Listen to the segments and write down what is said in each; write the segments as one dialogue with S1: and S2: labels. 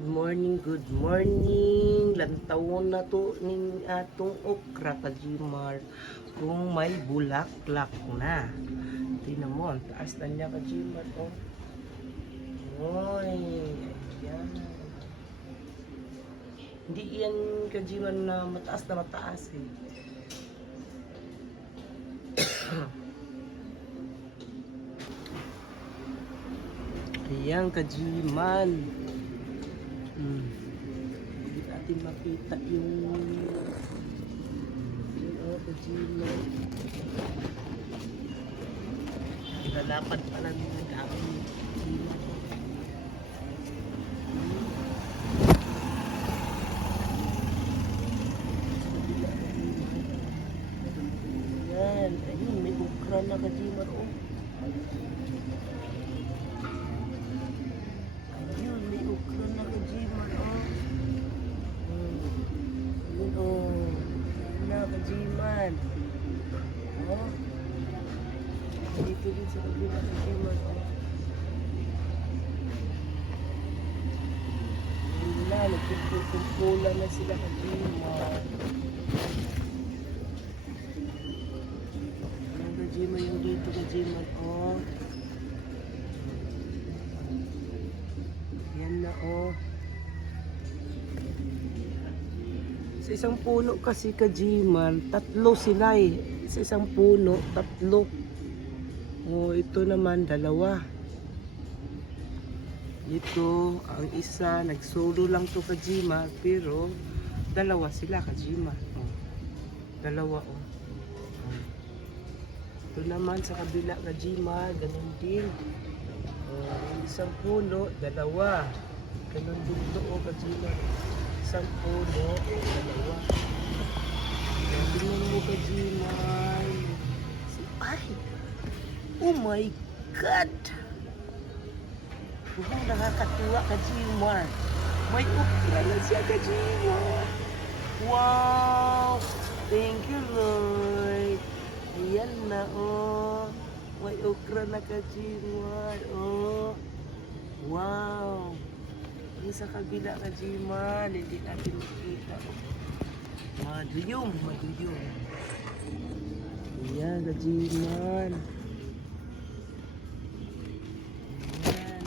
S1: Good morning, good morning. Lantawon na to ning atong okra kajimar kung may bulaklak na. Tingnan mo, ang taas na niya kajimar oh. Oy, ayan. Hindi yan kajimar na mataas na mataas eh. Ayan, kajiman. Hmm. Hindi natin makita yung... Yung oh, kajiman. Lalapad pa lang yung dami. Ayan, ayun, may ukra na kajiman. Kajiman. Oh. Dito din sa kabila kajiman. Oh. Ayun na, nagkukumpulan na sila kajiman. Ayan, kajiman yung dito kajiman. Oh. Yan na oh. Sa isang puno kasi kajiman, tatlo sila eh. Sa isang puno, tatlo. Oh, ito naman dalawa. Ito, ang isa, nagsolo lang to kajima, pero dalawa sila kajima. Oh. Dalawa. Oh. Ito naman sa kabila kajima, ganun din. Oh, isang puno, dalawa. Ganun din to, oh, kajima. Isang puno, dalawa. Tingnan mo, kajima. Si, ay! Oh my God! Mukhang nakakatuwa, kajima. May ukra na siya, kajima. Wow! Thank you, Lord. Ayan na, oh. May okra na kajiman. Oh. Wow. Yung sa kabila kajiman, hindi natin makita. Maduyong, maduyong. Ayan, kajiman. Ayan.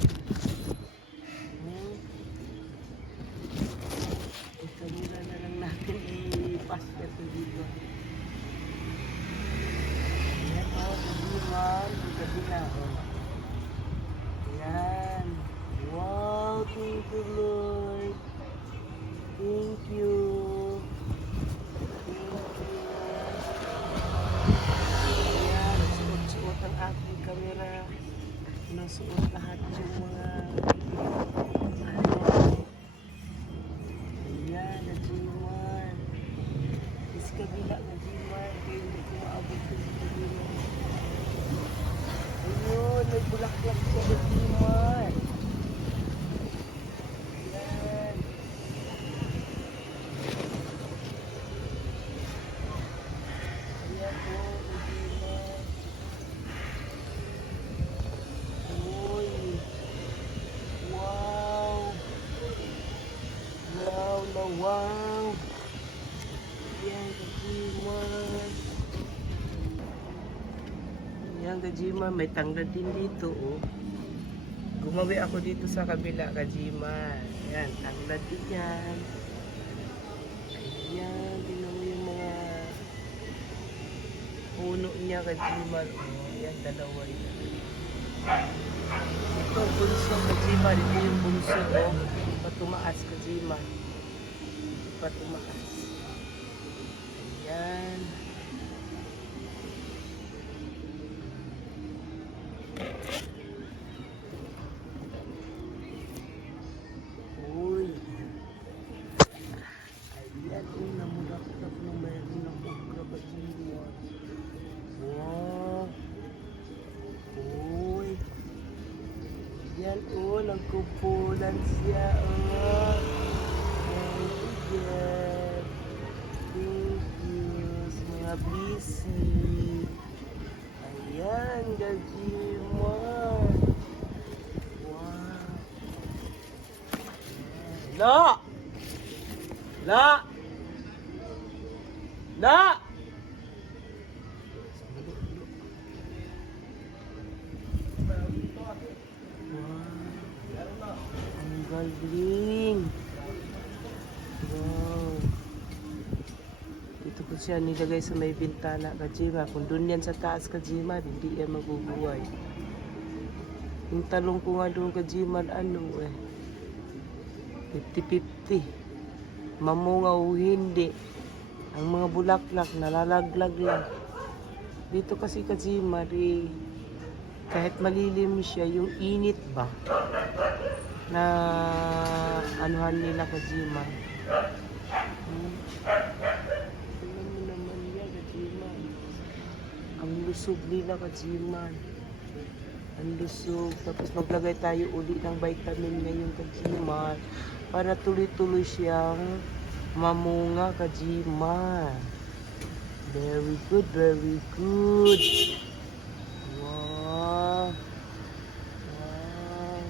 S1: Hmm. Ang kamera na lang natin i-pass ito dito. Ayan o, oh, kajiman. Yung kabila o. Oh. Ayan. Wow, thank you Lord. Thank you. Thank you. Ayan, nagsuot-suot ang aking kamera. Nasuot lahat yung mga ano. Ayan, najiwan. Is kabila najiwan. Kaya hindi ko maabot ko sa kabila. Ayun, may bulaklak sa najiwan. Ayan. Ayan po, najiwan. Uy. Wow. Wow na wow. Yan, kajiman. Yan, kajiman. May tanglad din dito, oh. Gumawi ako dito sa kabila, kajiman. Yan, tanglad din yan. Ayan, tingnan mo yung mga puno niya, kajiman. Oh, yan, dalawa yan. Ito, bunso kajiman. Ito yung bunso, oh. Patumaas kajiman. Patumaas. Ayan. Uy. Yan oh, nagkupulan siya oh. Thank you, God. Thank you mga busy. Ayan, gajimon. Wow. Ayan. La! La! La! Wow. Ang galing. Wow. Dito ko siya nilagay sa may bintana, Kajima. Kung doon yan sa taas, Kajima, hindi yan mabubuhay. Yung talong ko nga doon, Kajima, ano eh. 50-50. Mamunga o hindi. Ang mga bulaklak, nalalaglag lang. Dito kasi Kajima, eh, kahit malilim siya, yung init ba? Na anuhan nila Kajima. Hmm. Tingnan mo naman yan, Kajiman. Ang lusog nila, Kajiman. Ang lusog. Tapos maglagay tayo uli ng vitamin ngayon, Kajiman. Para tuloy-tuloy siyang mamunga, Kajiman. Very good, very good. Wow. Wow.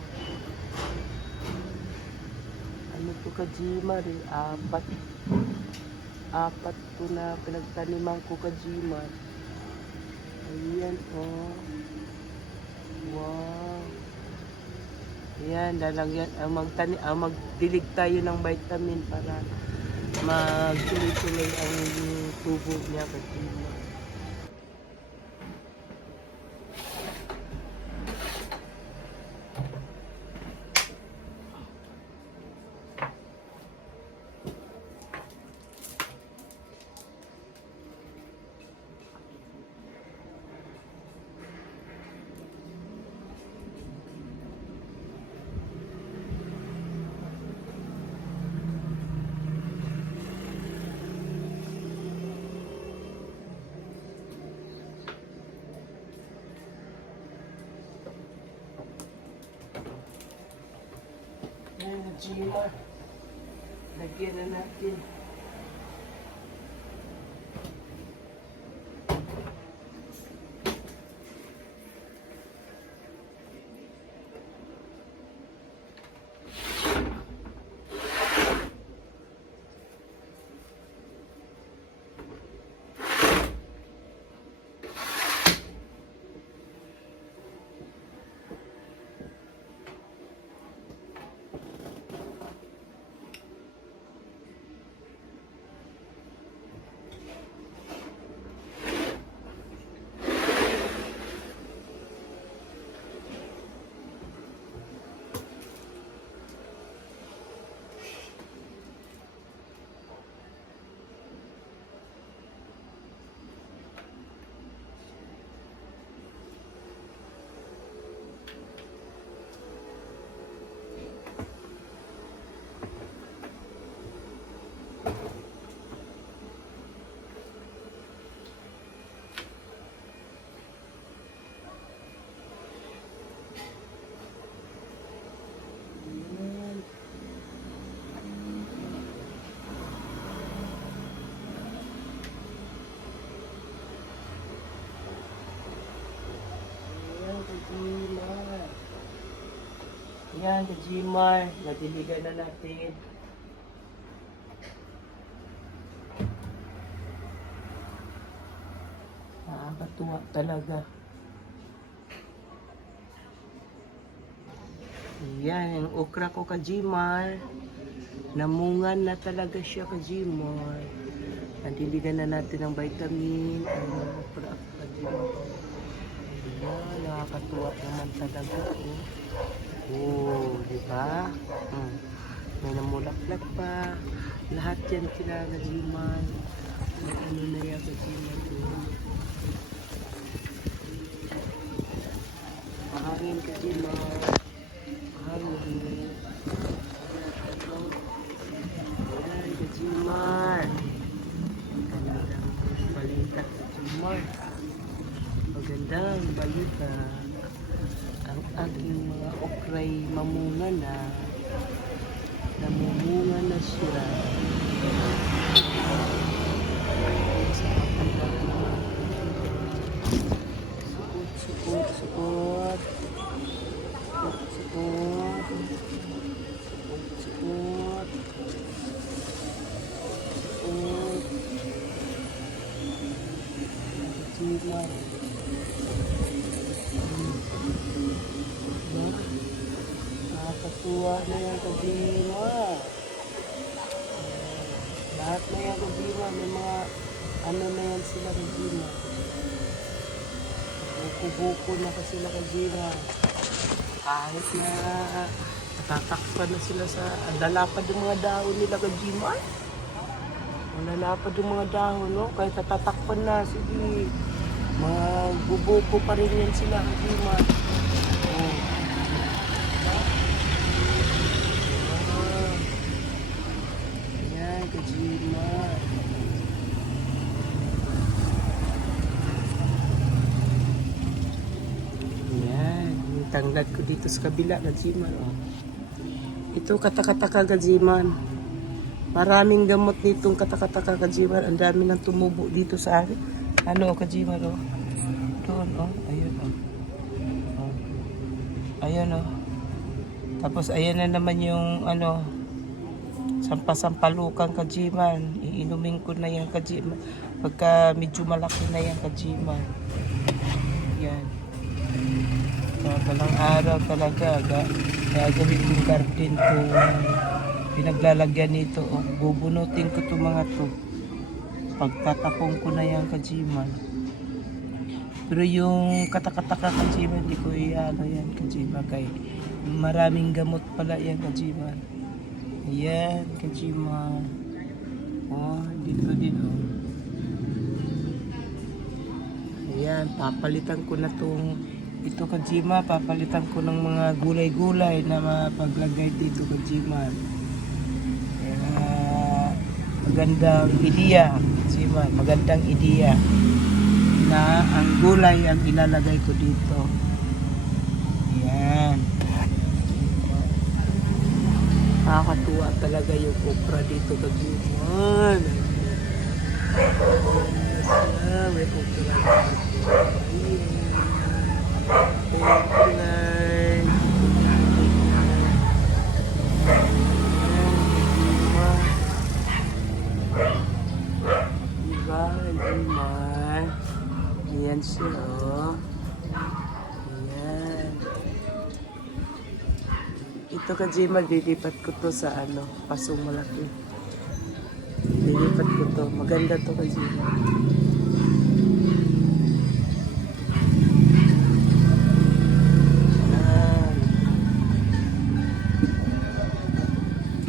S1: Ano to, Kajiman? Eh? Apat apat ko na pinagtaniman ko kajiman. Ayan, oh. Wow. Ayan, lalagyan, ang magtani, ang magdilig tayo ng vitamin para magtuloy-tuloy ang tubo niya kajiman. Kajiman. Lagyan na natin. Ayan. Ayan, Kajimar. Ayan, Kajimar. Nadiligan na natin. Nakakatuwa talaga. Ayan, yung okra ko Kajimar. Namungan na talaga siya Kajimar. Nadiligan na natin ng vitamin. Ang okra Kajimar. Ayan, nakakatuwa naman talaga. Oh, oh di ba? Hmm. May namulaklak pa. Lahat yan sila Kajimar. May ano na yan Kajimar doon. Mahangin Kajimar. Mahangin. Ay, Kajimar. Magandang balita Kajimar. Magandang balita. Ang aking mga okray mamunga na. Namumunga na siya. Sa kapatid Sukot, sukot, sukot. Sukot, sukot. Sukot, sukot. Diba? Nakakatuwa na yan kajima. Lahat na yan kajima. May mga ano na yan sila kajima. Buko-buko na pa sila kajima. Kahit na natatakpan na sila sa dalapad yung mga dahon nila kajima. Ay, Malalapad yung mga dahon, no? Kahit natatakpan na, sige. Mga bubuko pa rin yan sila kajima. Oh. Ah. Yan, kajima. Yan, yung tanglad ko dito sa kabila, kajiman. Oh. Ito, katakataka, kajiman. Maraming gamot nitong katakataka, kajiman. Ang dami nang tumubo dito sa akin. Ano, kajiman, oh. Doon, oh. Ayun, oh. oh. Ayun, oh. Tapos, ayan na naman yung, ano, sampasampalukan kajiman. Iinumin ko na yan kajiman. Pagka medyo malaki na yan kajiman. Yan. Madalang araw talaga. Ga, gagawin kong garden to. Pinaglalagyan nito. O, bubunutin ko to mga to. Pagtatapong ko na yan kajiman. Pero yung katakataka kajiman, di ko iano yan kajiman. Kay maraming gamot pala yan kajiman. Ayan, kajima. Oh, dito din oh. Ayan, papalitan ko na tong ito kajima, papalitan ko ng mga gulay-gulay na mapaglagay dito kajima. Kaya magandang ideya, kajima, magandang ideya na ang gulay ang ilalagay ko dito. Ayan. Nakakatuwa talaga yung okra dito kagiman. Ah, may okra dito. Ayan. Okra. Diba, Jiman? Ayan siya, oh. Ayan. Ito ka, Jiman, lilipat ko to sa ano, pasong malaki. Lilipat ko to. Maganda to ka.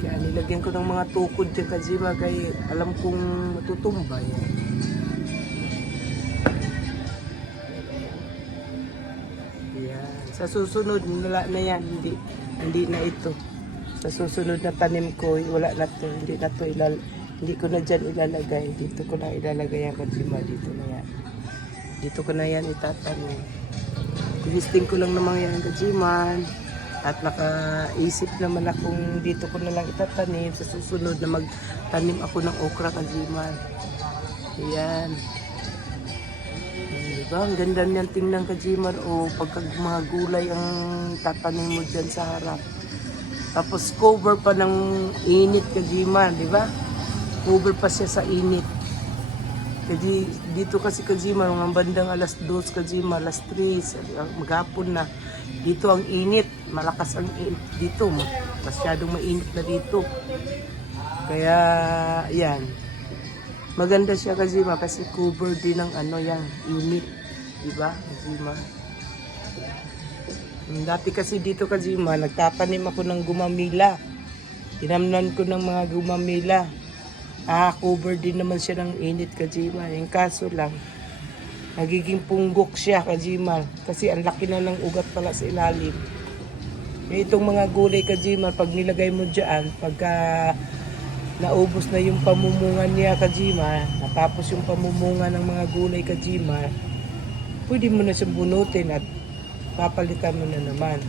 S1: Kaya nilagyan ko ng mga tukod dyan ka, Jiman, kaya alam kong matutumba yan. Yan. Sa susunod, wala na yan. Hindi, hindi na ito. Sa susunod na tanim ko, wala na to. Hindi na to ilal hindi ko na dyan ilalagay. Dito ko na ilalagay ang kajima. Dito na yan. Dito ko na yan itatanim. Listing ko lang naman yan kajiman. At nakaisip naman akong dito ko na lang itatanim. Sa susunod na magtanim ako ng okra kajiman. Ayan. Ayan, Diba? Ang ganda niyan tingnan ka, Jimar. O pagka mga gulay ang tatanim mo dyan sa harap. Tapos cover pa ng init ka, Jimar. Di ba? Cover pa siya sa init. Kasi dito kasi ka, Jimar, mga bandang alas 2 ka, Jimar, alas 3, sa- maghapon na. Dito ang init. Malakas ang init dito. Masyadong mainit na dito. Kaya, yan. Maganda siya Kazima kasi cover din ng ano yan, init. Diba, Kazima? Dati kasi dito Kazima, nagtatanim ako ng gumamila. Tinamnan ko ng mga gumamila. Ah, cover din naman siya ng init Kazima. Yung kaso lang, nagiging punggok siya Kazima. Kasi ang laki na ng ugat pala sa ilalim. Eh, itong mga gulay Kazima, pag nilagay mo dyan, pagka naubos na yung pamumunga niya Kajima, natapos yung pamumunga ng mga gulay Kajima, pwede mo na siyang at papalitan mo na naman.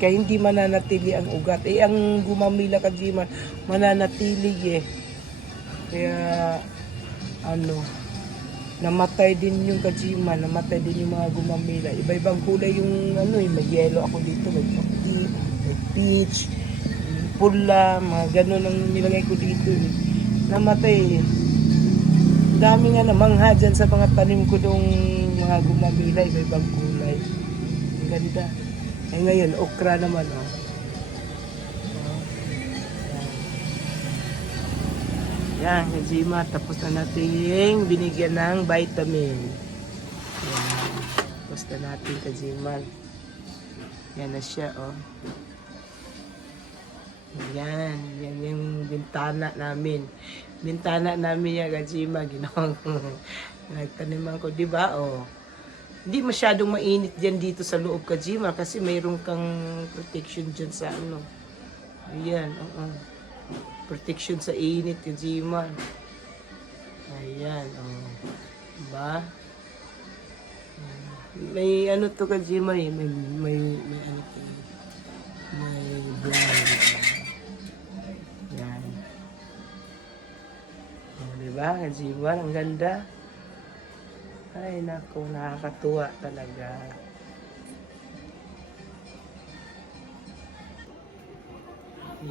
S1: Kaya hindi mananatili ang ugat. Eh, ang gumamila Kajima, mananatili eh. Kaya, ano, namatay din yung Kajima, namatay din yung mga gumamila. Iba-ibang kulay yung ano eh, may yellow ako dito, may puti, may peach, pula, mga ganun ang nilagay ko dito. Eh. Namatay. eh. Dami nga namangha dyan sa mga tanim ko dong mga mga gumamila, iba-ibang kulay. Ang ganda. Eh ngayon, okra naman, oh. Yan, Kajima, tapos na natin binigyan ng vitamin. Yan. Tapos na natin Kajima. Yan na siya, oh. Yan, yan yung bintana namin. Bintana namin yung Kajima, ginawang nagtaniman ko, di ba? Oh. Hindi masyadong mainit dyan dito sa loob Kajima kasi mayroon kang protection dyan sa ano. Ayan, oo. Protection sa init, Kajima. Ayan, oh. Diba? May ano to Kajima eh, may, may, may ano to eh. May blind. Diba, Kajima? Ang ganda. Ay, naku, nakakatuwa talaga.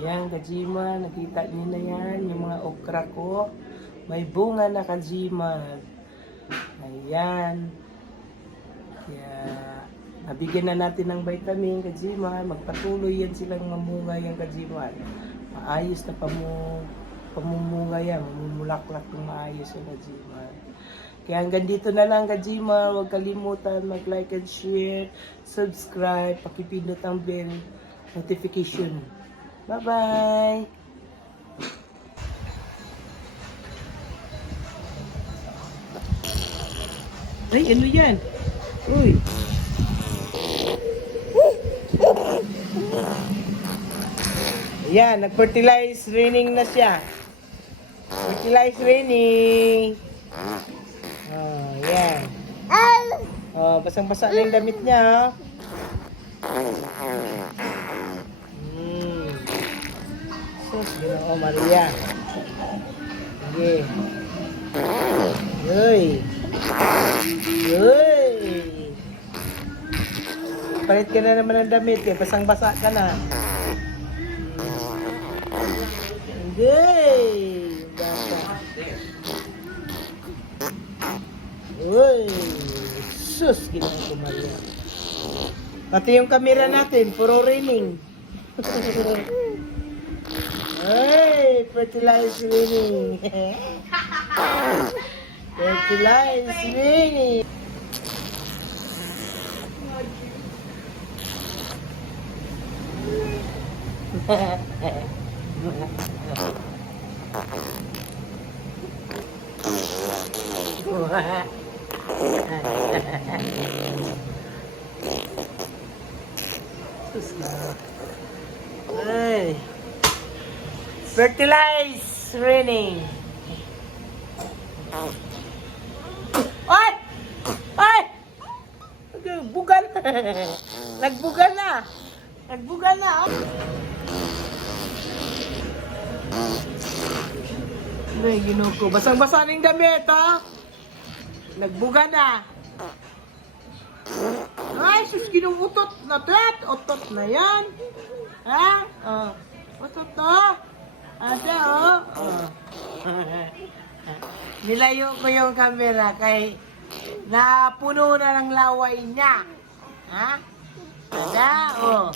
S1: Yan, Kajima, nakita niyo na yan, yung mga okra ko. May bunga na Kajima. Ayan. Kaya, nabigyan na natin ng vitamin, Kajima. Magpatuloy yan silang mamunga yung Kajima. Maayos na pamu, pamumunga yan, mamumulaklak ng maayos yung Kajima. Kaya hanggang dito na lang, Kajima. Huwag kalimutan mag-like and share, subscribe, pakipindot ang bell notification. Bye-bye! Ay, ano yan? Uy! Yan, nag-fertilize raining na siya. Fertilize raining. Oh, yan. Oh, basang-basa na yung damit niya. oh. Mm. Sus, Ginoo Maria. Sige. Uy. Uy. Palit ka na naman ng damit eh. Basang-basa ka na. Hindi. Uy. Sus, Ginoo ko Maria. Pati yung camera natin, puro raining. Ay, fertilize raining. fertilize. Sus na. Ay. Fertilize raining. Ay! Ay! Bugan. Nagbugan na. Nagbugan na. oh. Ay, ginoo ko. Basang-basa ng damit, ha? Nagbuga na. Ay, sus, ginong utot na tet. Utot na yan. Ha? Oh. Utot to. Ate, oh. oh. Nilayo ko yung camera kay napuno na ng laway niya. Ha? Ada, oh.